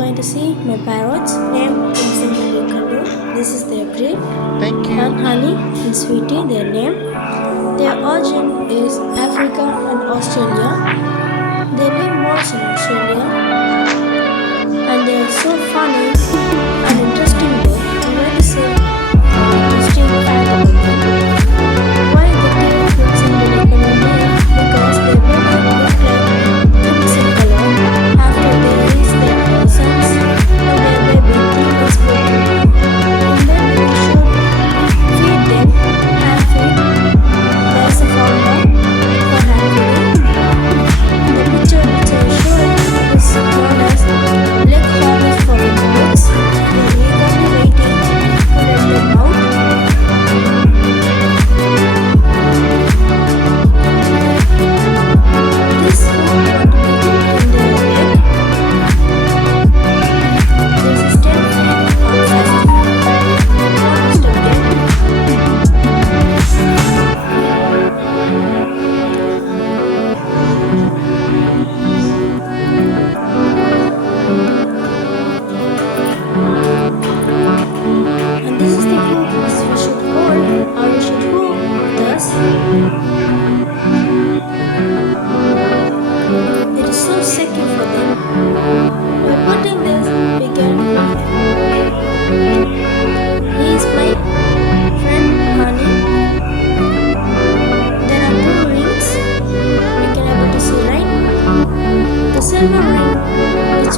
going to see my parrots named simply Conure. This is their breed. Thank And you. Honey and Sweetie, their name. Their origin is Africa and Australia. They live most in Australia and they are so funny and interesting bird. I'm going to say an interesting fact about them. Why they give food symbol economy? Because their belly look like crimson color after they raise their sons and their baby 3 months pregnant. In baby we should feed them hand feed. There is a formula for hand feeding. The picture which I showed is known as leg harness for the birds. They are eagerly waiting to let them out. This food contributed in their leg. There's a stem outside. Not disturb them. And this is the group we should hold or we should hold with us. It is so secure for them. By putting this, we can he is my friend Honey. There are two rings. We can able to see right. The silver ring which